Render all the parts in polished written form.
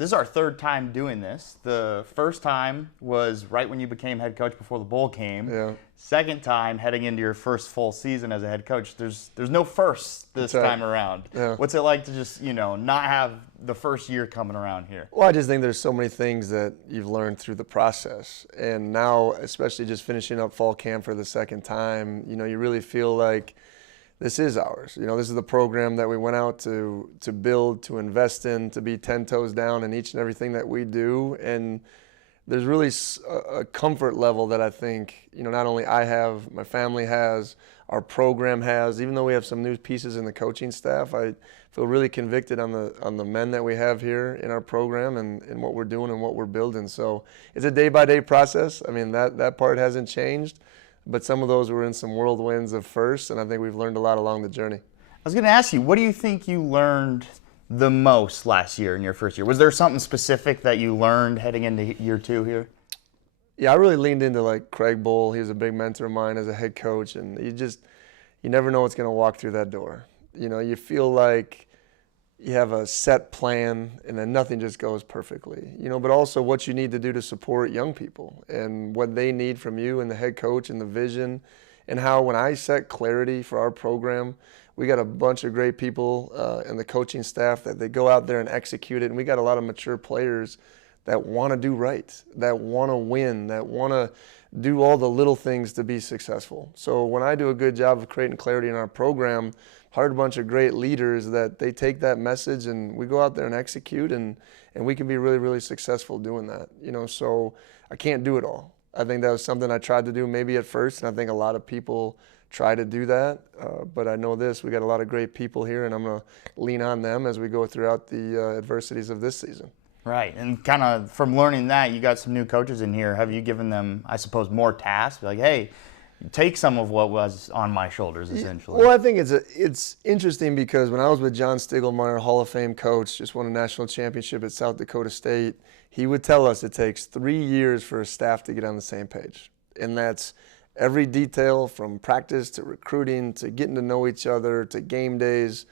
this is our third time doing this. The first time was right when you became head coach before the bowl came. Yeah. Second time, heading into your first full season as a head coach. There's no first this time around. Yeah. What's it like to just, not have the first year coming around here? Well, I just think there's so many things that you've learned through the process. And now, especially just finishing up fall camp for the second time, you really feel like this is ours. This is the program that we went out to build, to invest in, to be 10 toes down in each and everything that we do. And there's really a comfort level that I think, not only I have, my family has, our program has. Even though we have some new pieces in the coaching staff, I feel really convicted on the men that we have here in our program and what we're doing and what we're building. So it's a day-by-day process. I mean, that part hasn't changed, but some of those were in some whirlwinds of first, and I think we've learned a lot along the journey. I was going to ask you, what do you think you learned the most last year in your first year? Was there something specific that you learned heading into year 2 here? Yeah, I really leaned into like Craig Bull. He was a big mentor of mine as a head coach, and you never know what's going to walk through that door. You feel like you have a set plan and then nothing just goes perfectly, but also what you need to do to support young people and what they need from you and the head coach and the vision, and how when I set clarity for our program, we got a bunch of great people in the coaching staff that they go out there and execute it. And we got a lot of mature players that want to do right, that want to win, that want to do all the little things to be successful. So when I do a good job of creating clarity in our program, hired a bunch of great leaders that they take that message and we go out there and execute, and we can be really, really successful doing that. So I can't do it all. I think that was something I tried to do maybe at first, and I think a lot of people try to do that, but I know we got a lot of great people here, and I'm going to lean on them as we go throughout the adversities of this season. Right, and kind of from learning that, you got some new coaches in here. Have you given them, I suppose, more tasks? Like, hey, take some of what was on my shoulders, essentially. Well, I think it's interesting because when I was with John Stiglmeyer, Hall of Fame coach, just won a national championship at South Dakota State, he would tell us it takes 3 years for a staff to get on the same page, and that's every detail from practice to recruiting to getting to know each other to game days.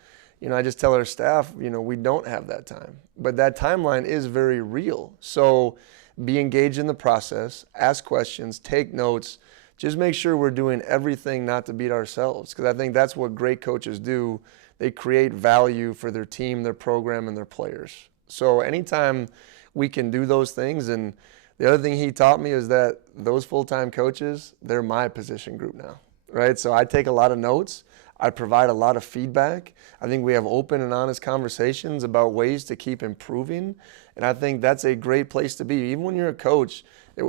I just tell our staff, we don't have that time. But that timeline is very real. So be engaged in the process, ask questions, take notes, just make sure we're doing everything not to beat ourselves, because I think that's what great coaches do. They create value for their team, their program, and their players. So anytime we can do those things, and the other thing he taught me is that those full-time coaches, they're my position group now, right? So I take a lot of notes. I provide a lot of feedback. I think we have open and honest conversations about ways to keep improving, and I think that's a great place to be. Even when you're a coach,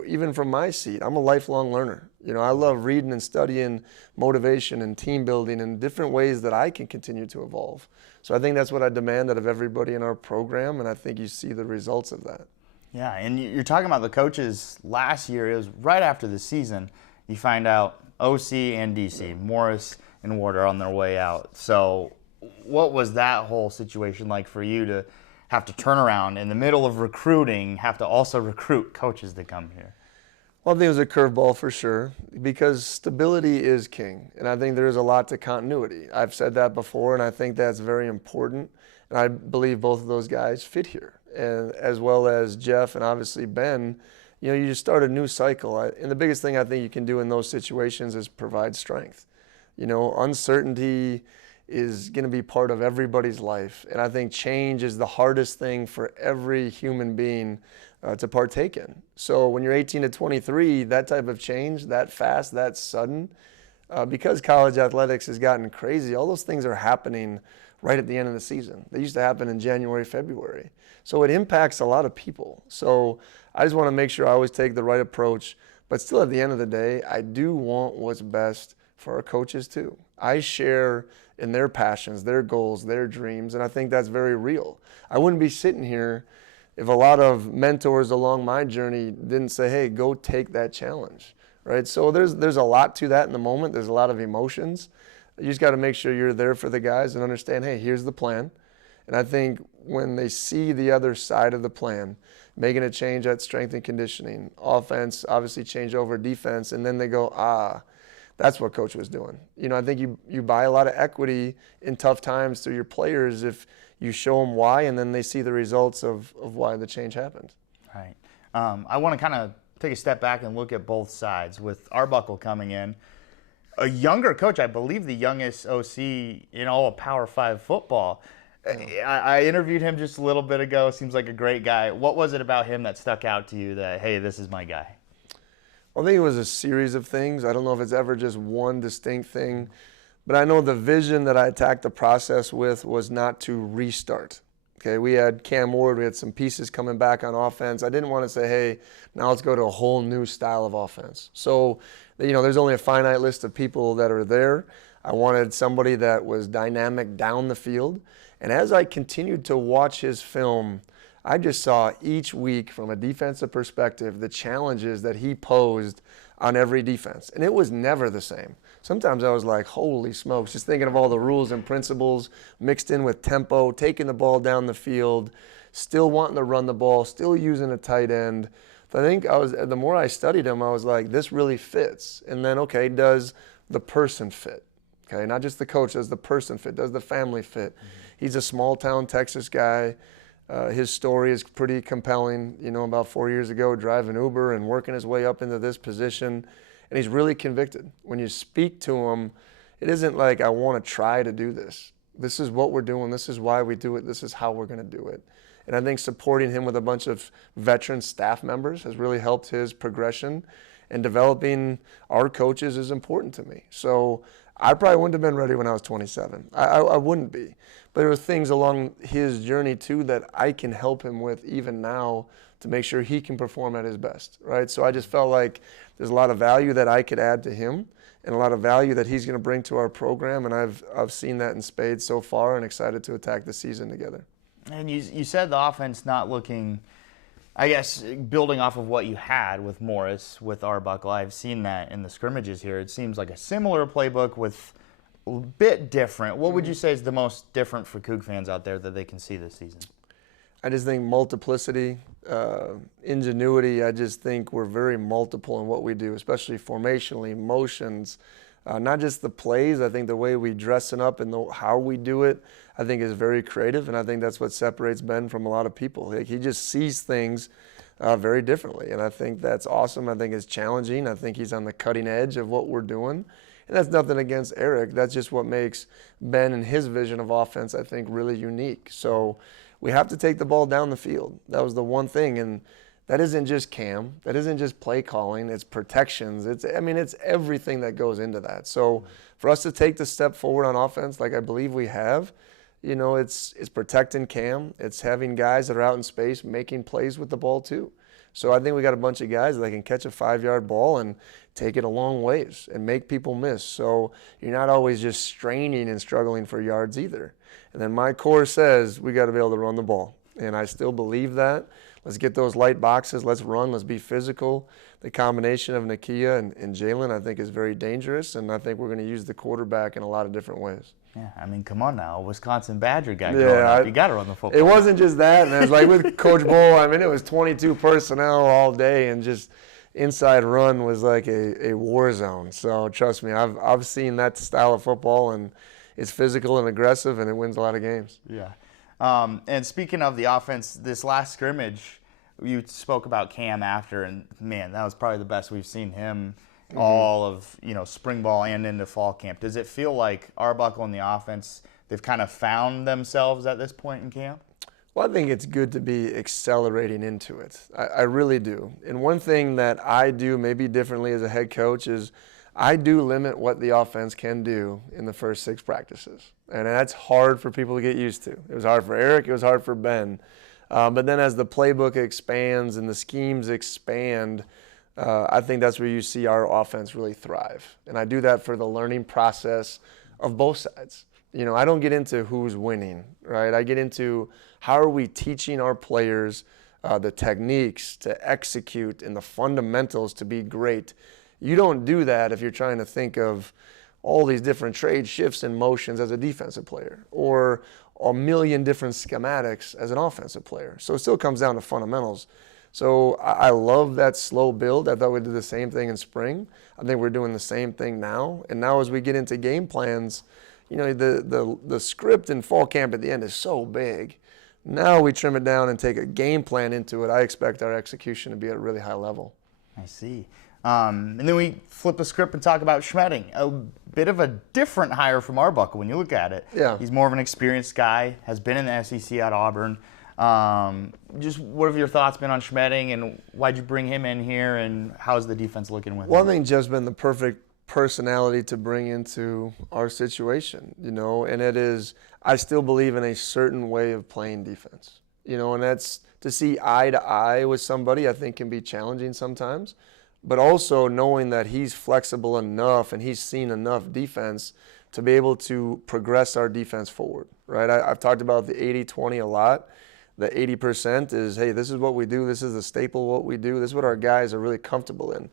even from my seat, I'm a lifelong learner. I love reading and studying motivation and team building and different ways that I can continue to evolve. So I think that's what I demand out of everybody in our program, and I think you see the results of that. Yeah, and you're talking about the coaches last year. It was right after the season. You find out OC and DC, Morris and Ward, are on their way out. So what was that whole situation like for you to have to turn around in the middle of recruiting, have to also recruit coaches to come here? Well, I think it was a curveball for sure, because stability is king, and I think there's a lot to continuity. I've said that before, and I think that's very important, and I believe both of those guys fit here, and as well as Jeff and obviously Ben. You just start a new cycle, and the biggest thing I think you can do in those situations is provide strength. Uncertainty is going to be part of everybody's life, and I think change is the hardest thing for every human being to partake in. So when you're 18 to 23, that type of change, that fast, that sudden, because college athletics has gotten crazy, all those things are happening right at the end of the season. They used to happen in January, February. So it impacts a lot of people. So I just want to make sure I always take the right approach, but still at the end of the day, I do want what's best for our coaches too. I share in their passions, their goals, their dreams, and I think that's very real. I wouldn't be sitting here if a lot of mentors along my journey didn't say, hey, go take that challenge, right? So there's a lot to that in the moment. There's a lot of emotions. You just got to make sure you're there for the guys and understand, hey, here's the plan. And I think when they see the other side of the plan, making a change at strength and conditioning, offense, obviously change over defense, and then they go, that's what coach was doing. I think you buy a lot of equity in tough times through your players if you show them why, and then they see the results of why the change happened. Right. I want to kind of take a step back and look at both sides. With Arbuckle coming in, a younger coach, I believe the youngest OC in all of Power 5 football. I interviewed him just a little bit ago. Seems like a great guy. What was it about him that stuck out to you that, hey, this is my guy? Well, I think it was a series of things. I don't know if it's ever just one distinct thing, but I know the vision that I attacked the process with was not to restart. Okay, we had Cam Ward, we had some pieces coming back on offense. I didn't want to say, hey, now let's go to a whole new style of offense. So, there's only a finite list of people that are there. I wanted somebody that was dynamic down the field. And as I continued to watch his film, I just saw each week from a defensive perspective the challenges that he posed on every defense. And it was never the same. Sometimes I was like, holy smokes, just thinking of all the rules and principles mixed in with tempo, taking the ball down the field, still wanting to run the ball, still using a tight end. So I think the more I studied him, I was like, this really fits. And then, okay, does the person fit? Okay, not just the coach, does the person fit? Does the family fit? Mm-hmm. He's a small town Texas guy. His story is pretty compelling. About 4 years ago, driving Uber and working his way up into this position. And he's really convicted. When you speak to him, it isn't like, I want to try to do this. This is what we're doing. This is why we do it. This is how we're going to do it. And I think supporting him with a bunch of veteran staff members has really helped his progression. And developing our coaches is important to me. So I probably wouldn't have been ready when I was 27. I wouldn't be. But there were things along his journey, too, that I can help him with even now to make sure he can perform at his best, right? So I just felt like there's a lot of value that I could add to him and a lot of value that he's going to bring to our program, and I've seen that in spades so far and excited to attack the season together. And you said the offense not looking, I guess, building off of what you had with Morris, with Arbuckle. I've seen that in the scrimmages here. It seems like a similar playbook with a bit different. What would you say is the most different for Coug fans out there that they can see this season? I just think multiplicity, ingenuity. I just think we're very multiple in what we do, especially formationally, motions, not just the plays. I think the way we dressing up and how we do it, I think is very creative, and I think that's what separates Ben from a lot of people. Like, he just sees things very differently, and I think that's awesome. I think it's challenging. I think he's on the cutting edge of what we're doing. And that's nothing against Eric. That's just what makes Ben and his vision of offense, I think, really unique. So we have to take the ball down the field. That was the one thing. And that isn't just Cam. That isn't just play calling. It's protections. It's everything that goes into that. So for us to take the step forward on offense, like I believe we have, it's protecting Cam. It's having guys that are out in space making plays with the ball too. So I think we got a bunch of guys that can catch a 5-yard ball and take it a long ways and make people miss. So you're not always just straining and struggling for yards either. And then my core says we got to be able to run the ball. And I still believe that. Let's get those light boxes. Let's run. Let's be physical. The combination of Nakia and Jalen, I think, is very dangerous. And I think we're going to use the quarterback in a lot of different ways. Yeah, I mean, come on now. Wisconsin Badger guy growing up. You got to run the football. It wasn't just that. And it was like with Coach Bull, I mean, it was 22 personnel all day, and just inside run was like a war zone. So trust me, I've seen that style of football, and it's physical and aggressive, and it wins a lot of games. Yeah. And speaking of the offense, this last scrimmage, you spoke about Cam after, and man, that was probably the best we've seen him all of spring ball and into fall camp. Does it feel like Arbuckle and the offense, they've kind of found themselves at this point in camp? Well, I think it's good to be accelerating into it. I really do. And one thing that I do maybe differently as a head coach is I do limit what the offense can do in the first 6 practices. And that's hard for people to get used to. It was hard for Eric. It was hard for Ben. But then as the playbook expands and the schemes expand, I think that's where you see our offense really thrive. And I do that for the learning process of both sides. I don't get into who's winning, right? I get into how are we teaching our players the techniques to execute and the fundamentals to be great. You don't do that if you're trying to think of all these different trade shifts and motions as a defensive player or a million different schematics as an offensive player. So it still comes down to fundamentals. So I love that slow build. I thought we did the same thing in spring. I think we're doing the same thing now. And now as we get into game plans, the script in fall camp at the end is so big. Now we trim it down and take a game plan into it. I expect our execution to be at a really high level. I see. And then we flip the script and talk about Schmedding. A bit of a different hire from Arbuckle when you look at it. Yeah. He's more of an experienced guy, has been in the SEC at Auburn. Just what have your thoughts been on Schmedding, and why'd you bring him in here, and how's the defense looking with him? Well, I think Jeff's been the perfect personality to bring into our situation, and it is, I still believe in a certain way of playing defense, and that's to see eye to eye with somebody, I think can be challenging sometimes, but also knowing that he's flexible enough and he's seen enough defense to be able to progress our defense forward, right? I've talked about the 80-20 a lot. The 80% is, hey, this is what we do. This is the staple of what we do. This is what our guys are really comfortable in.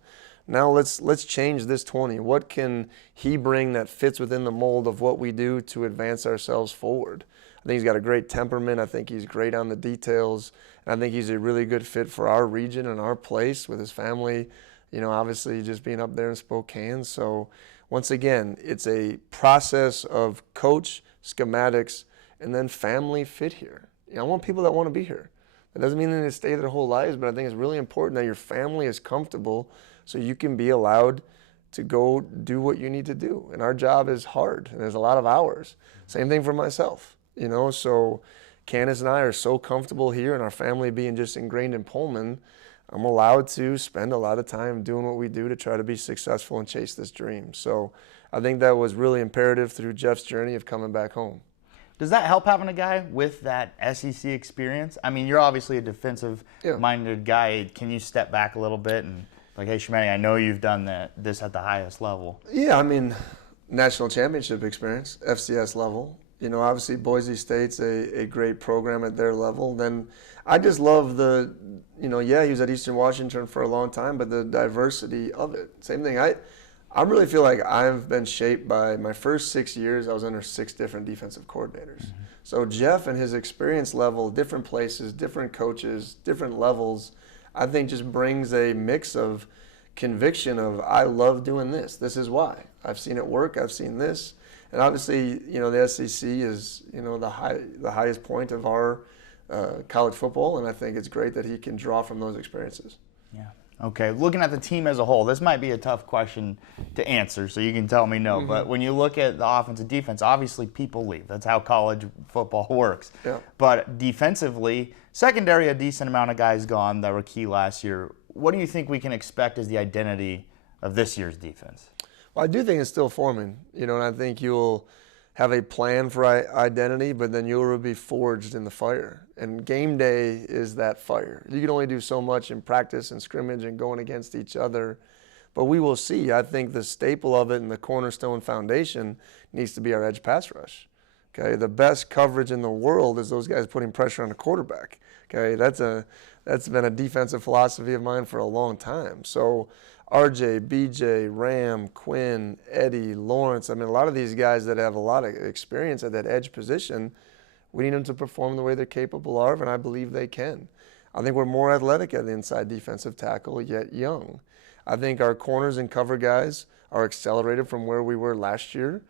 Now let's change this 20. What can he bring that fits within the mold of what we do to advance ourselves forward? I think he's got a great temperament. I think he's great on the details. And I think he's a really good fit for our region and our place with his family, obviously just being up there in Spokane. So once again, it's a process of coach, schematics, and then family fit here. I want people that want to be here. That doesn't mean they need to stay their whole lives, but I think it's really important that your family is comfortable so you can be allowed to go do what you need to do. And our job is hard, and there's a lot of hours. Same thing for myself, so Candace and I are so comfortable here, and our family being just ingrained in Pullman, I'm allowed to spend a lot of time doing what we do to try to be successful and chase this dream. So I think that was really imperative through Jeff's journey of coming back home. Does that help having a guy with that SEC experience? I mean, you're obviously a defensive-minded guy. Can you step back a little bit and like, hey, Schmedding, I know you've done this at the highest level. Yeah, I mean, national championship experience, FCS level. Obviously Boise State's a great program at their level. Then I just love he was at Eastern Washington for a long time, but the diversity of it. Same thing. I really feel like I've been shaped by my first 6 years. I was under 6 different defensive coordinators. Mm-hmm. So Jeff and his experience level, different places, different coaches, different levels, I think just brings a mix of conviction of I love doing this. This is why. I've seen it work. I've seen this. And obviously, the SEC is, the highest point of our college football, and I think it's great that he can draw from those experiences. Yeah. Okay, looking at the team as a whole, this might be a tough question to answer, so you can tell me no. Mm-hmm. But when you look at the offense and defense, obviously people leave. That's how college football works. Yeah. But defensively, secondary, a decent amount of guys gone that were key last year. What do you think we can expect as the identity of this year's defense? Well, I do think it's still forming, and I think you'll have a plan for identity, but then you'll be forged in the fire. And game day is that fire. You can only do so much in practice and scrimmage and going against each other. But we will see. I think the staple of it and the cornerstone foundation needs to be our edge pass rush. Okay, the best coverage in the world is those guys putting pressure on the quarterback. Okay, that's been a defensive philosophy of mine for a long time. So RJ, BJ, Ram, Quinn, Eddie, Lawrence, a lot of these guys that have a lot of experience at that edge position, we need them to perform the way they're capable of, and I believe they can. I think we're more athletic at the inside defensive tackle, yet young. I think our corners and cover guys are accelerated from where we were last year.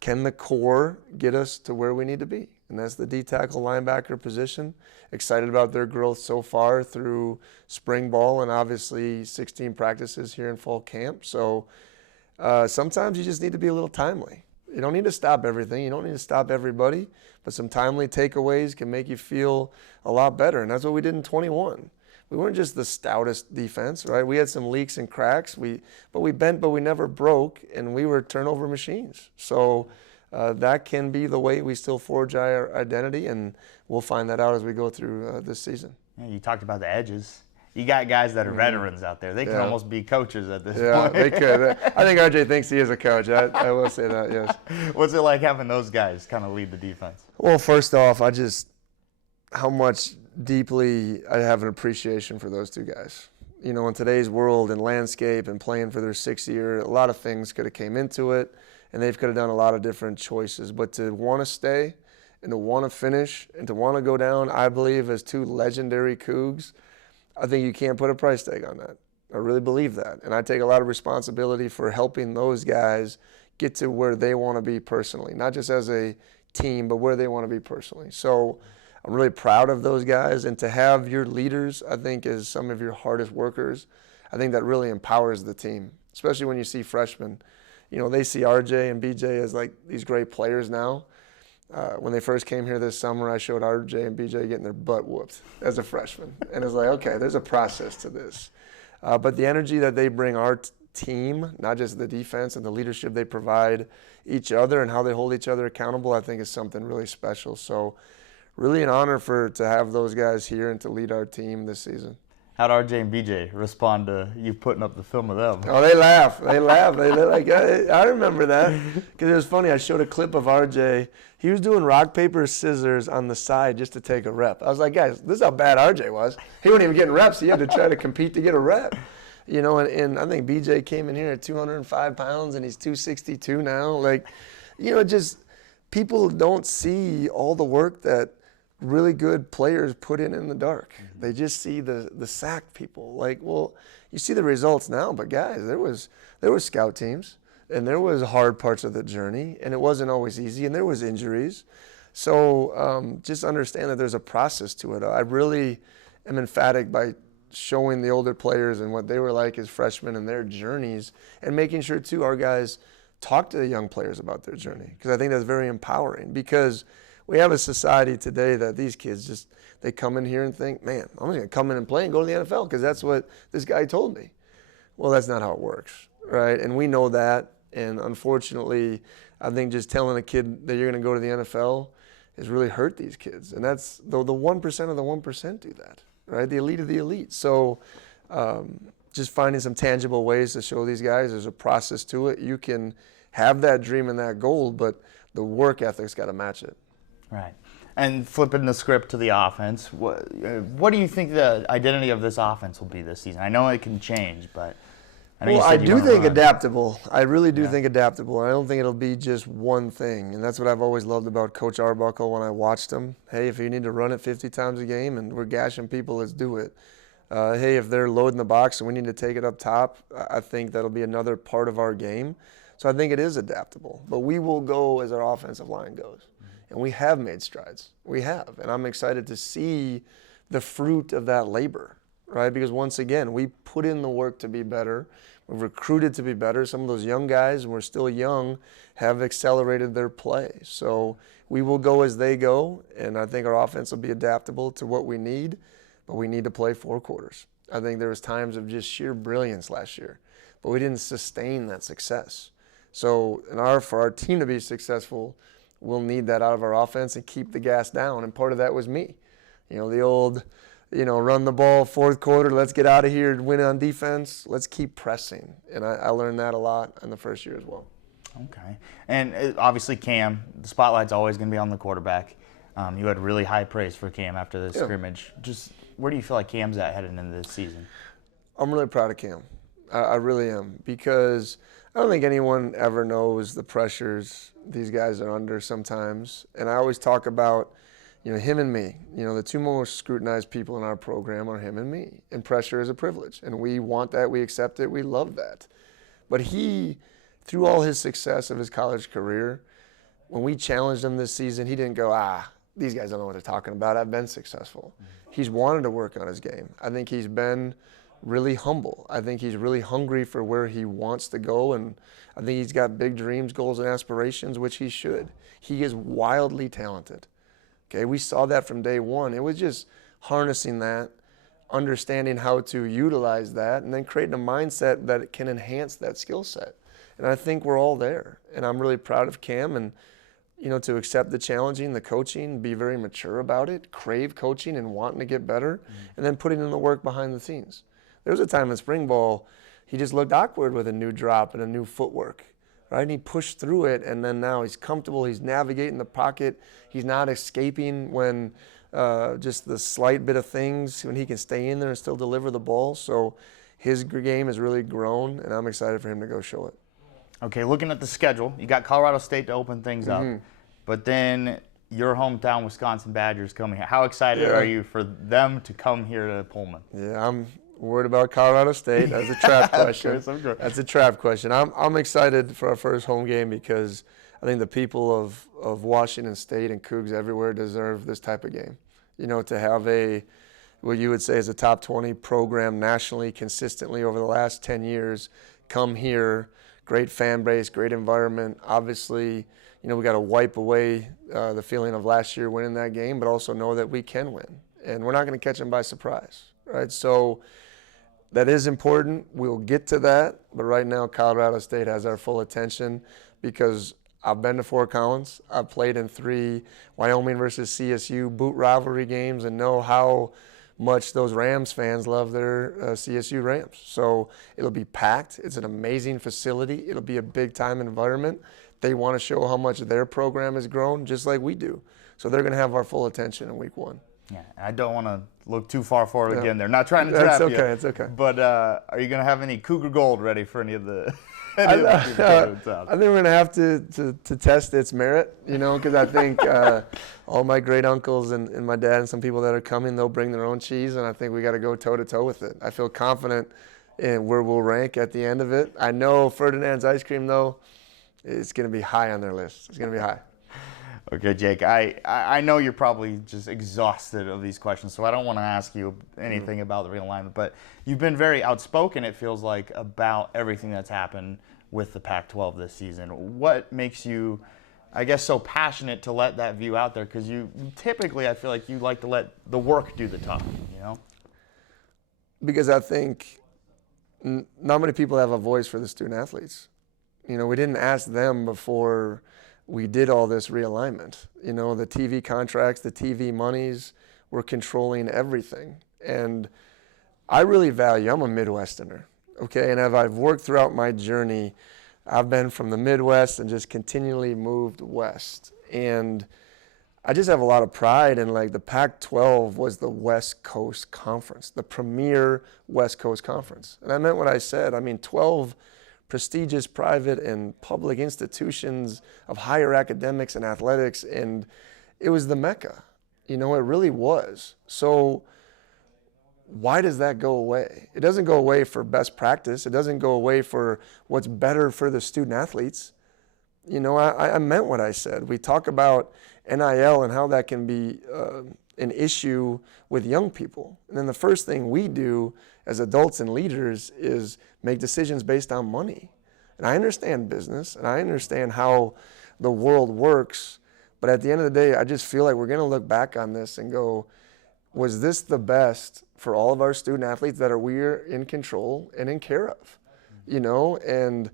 Can the core get us to where we need to be? And that's the D-tackle linebacker position. Excited about their growth so far through spring ball and obviously 16 practices here in fall camp. So sometimes you just need to be a little timely. You don't need to stop everything. You don't need to stop everybody. But some timely takeaways can make you feel a lot better. And that's what we did in 21. We weren't just the stoutest defense, right? We had some leaks and cracks. But we bent, but we never broke, and we were turnover machines. So that can be the way we still forge our identity, and we'll find that out as we go through this season. Yeah, you talked about the edges. You got guys that are veterans out there. They can almost be coaches at this point. Yeah, they could. I think RJ thinks he is a coach. I will say that, yes. What's it like having those guys kind of lead the defense? Well, first off, how much deeply I have an appreciation for those two guys. In today's world and landscape and playing for their 6th year, a lot of things could have came into it, and they could have done a lot of different choices. But to want to stay and to want to finish and to want to go down, I believe, as 2 legendary Cougs, I think you can't put a price tag on that. I really believe that. And I take a lot of responsibility for helping those guys get to where they want to be personally, not just as a team, but where they want to be personally. So I'm really proud of those guys, and to have your leaders, I think, as some of your hardest workers, I think that really empowers the team, especially when you see freshmen. They see RJ and BJ as like these great players now. When they first came here this summer, I showed RJ and BJ getting their butt whooped as a freshman. And it's like, okay, there's a process to this. But the energy that they bring our team, not just the defense and the leadership they provide each other and how they hold each other accountable, I think is something really special. So really an honor to have those guys here and to lead our team this season. How'd RJ and BJ respond to you putting up the film of them? Oh, they laugh. They're like, I remember that. Because it was funny. I showed a clip of RJ. He was doing rock, paper, scissors on the side just to take a rep. I was like, guys, this is how bad RJ was. He wasn't even getting reps. He had to try to compete to get a rep. And I think BJ came in here at 205 pounds, and he's 262 now. Like, just people don't see all the work that really good players put in the dark. Mm-hmm. They just see the sack people. Like, well, you see the results now, but guys, there was scout teams, and there was hard parts of the journey, and it wasn't always easy, and there was injuries. So just understand that there's a process to it. I really am emphatic by showing the older players and what they were like as freshmen and their journeys, and making sure too our guys talk to the young players about their journey, because I think that's very empowering. Because we have a society today that these kids they come in here and think, man, I'm just going to come in and play and go to the NFL because that's what this guy told me. Well, that's not how it works, right? And we know that. And unfortunately, I think just telling a kid that you're going to go to the NFL has really hurt these kids. And that's the 1% of the 1% do that, right? The elite of the elite. So just finding some tangible ways to show these guys there's a process to it. You can have that dream and that goal, but the work ethic's got to match it. Right. And flipping the script to the offense, what do you think the identity of this offense will be this season? I know it can change, but I do think adaptable. I really do think adaptable. I don't think it'll be just one thing, and that's what I've always loved about Coach Arbuckle when I watched him. Hey, if you need to run it 50 times a game and we're gashing people, let's do it. Hey, if they're loading the box and we need to take it up top, I think that'll be another part of our game. So I think it is adaptable, but we will go as our offensive line goes. And we have made strides. We have. And I'm excited to see the fruit of that labor, right? Because once again, we put in the work to be better. We've recruited to be better. Some of those young guys, and we're still young, have accelerated their play. So we will go as they go, and I think our offense will be adaptable to what we need, but we need to play 4 quarters. I think there was times of just sheer brilliance last year, but we didn't sustain that success. So for our team to be successful, we'll need that out of our offense and keep the gas down. And part of that was me. The old, run the ball 4th quarter, let's get out of here and win on defense. Let's keep pressing. And I learned that a lot in the first year as well. Okay. And obviously Cam, the spotlight's always going to be on the quarterback. You had really high praise for Cam after this scrimmage. Just where do you feel like Cam's at heading into this season? I'm really proud of Cam. I really am, because I don't think anyone ever knows the pressures these guys are under sometimes. And I always talk about, him and me. The 2 most scrutinized people in our program are him and me. And pressure is a privilege. And we want that. We accept it. We love that. But he, through all his success of his college career, when we challenged him this season, he didn't go, these guys don't know what they're talking about. I've been successful. Mm-hmm. He's wanted to work on his game. I think he's been really humble. I think he's really hungry for where he wants to go, and I think he's got big dreams, goals, and aspirations, which he should. He is wildly talented. Okay, we saw that from day one. It was just harnessing that, understanding how to utilize that, and then creating a mindset that can enhance that skill set. And I think we're all there, and I'm really proud of Cam, and to accept the challenging, the coaching, be very mature about it, crave coaching and wanting to get better, and then putting in the work behind the scenes. There was a time in spring ball, he just looked awkward with a new drop and a new footwork, right? And he pushed through it, and then now he's comfortable. He's navigating the pocket. He's not escaping when just the slight bit of things, when he can stay in there and still deliver the ball. So his game has really grown, and I'm excited for him to go show it. Okay, looking at the schedule, you got Colorado State to open things up, but then your hometown Wisconsin Badgers coming here. How excited are you for them to come here to Pullman? Yeah, Worried about Colorado State. That's a trap question. Of course. That's a trap question. I'm excited for our first home game because I think the people of Washington State and Cougs everywhere deserve this type of game. You know, to have what you would say is a top 20 program nationally consistently over the last 10 years come here, great fan base, great environment. Obviously, you know, we got to wipe away the feeling of last year winning that game, but also know that we can win. And we're not going to catch them by surprise, right? So that is important. We'll get to that. But right now, Colorado State has our full attention because I've been to Fort Collins. I've played in 3 Wyoming versus CSU boot rivalry games and know how much those Rams fans love their CSU Rams. So it'll be packed. It's an amazing facility. It'll be a big-time environment. They want to show how much their program has grown, just like we do. So they're going to have our full attention in week 1. Yeah, I don't want to look too far forward again. They're not trying to trap you. It's okay. But are you going to have any Cougar Gold ready for any of the? I think we're going to have to test its merit, you know, because I think all my great uncles and my dad and some people that are coming, they'll bring their own cheese, and I think we got to go toe-to-toe with it. I feel confident in where we'll rank at the end of it. I know Ferdinand's Ice Cream, though, it's going to be high on their list. It's going to be high. Okay, Jake, I know you're probably just exhausted of these questions, so I don't want to ask you anything about the realignment, but you've been very outspoken, it feels like, about everything that's happened with the Pac-12 this season. What makes you, I guess, so passionate to let that view out there? Because you typically, I feel like you like to let the work do the talking, you know? Because I think not many people have a voice for the student athletes. You know, we didn't ask them before we did all this realignment. You know, the TV contracts, the TV monies, we're controlling everything. And I really value, I'm a Midwesterner, okay? And as I've worked throughout my journey, I've been from the Midwest and just continually moved west. And I just have a lot of pride in, like, the Pac-12 was the West Coast Conference, the premier West Coast Conference. And I meant what I said. I mean, 12 prestigious private and public institutions of higher academics and athletics, and it was the Mecca. You know, it really was. So why does that go away? It doesn't go away for best practice. It doesn't go away for what's better for the student athletes. You know, I meant what I said. We talk about NIL and how that can be an issue with young people. And then the first thing we do as adults and leaders is make decisions based on money. And I understand business and I understand how the world works, but at the end of the day, I just feel like we're going to look back on this and go, was this the best for all of our student athletes that we're in control and in care of? You know, and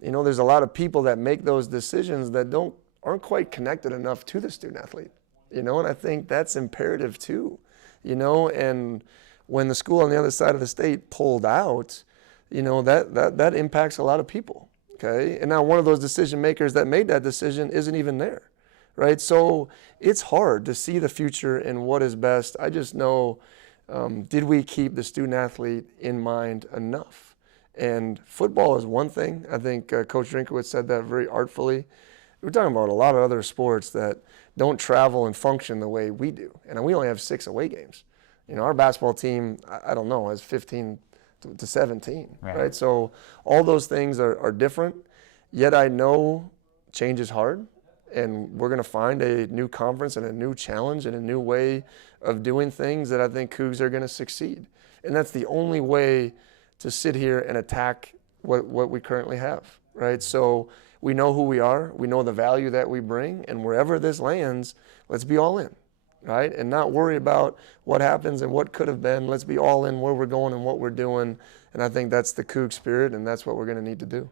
you know, there's a lot of people that make those decisions that aren't quite connected enough to the student athlete. You know, and I think that's imperative too. You know, and when the school on the other side of the state pulled out, you know, that impacts a lot of people. Okay, and now one of those decision makers that made that decision isn't even there, right? So it's hard to see the future and what is best. I just know, did we keep the student athlete in mind enough? And football is one thing. I think Coach Drinkowitz said that very artfully. We're talking about a lot of other sports that don't travel and function the way we do. And we only have 6 away games. You know, our basketball team, I don't know, has 15 to 17, right? So all those things are different. Yet I know change is hard. And we're going to find a new conference and a new challenge and a new way of doing things that I think Cougs are going to succeed. And that's the only way to sit here and attack what we currently have, right? So we know who we are, we know the value that we bring, and wherever this lands, let's be all in, right? And not worry about what happens and what could have been. Let's be all in where we're going and what we're doing. And I think that's the Coug spirit, and that's what we're going to need to do.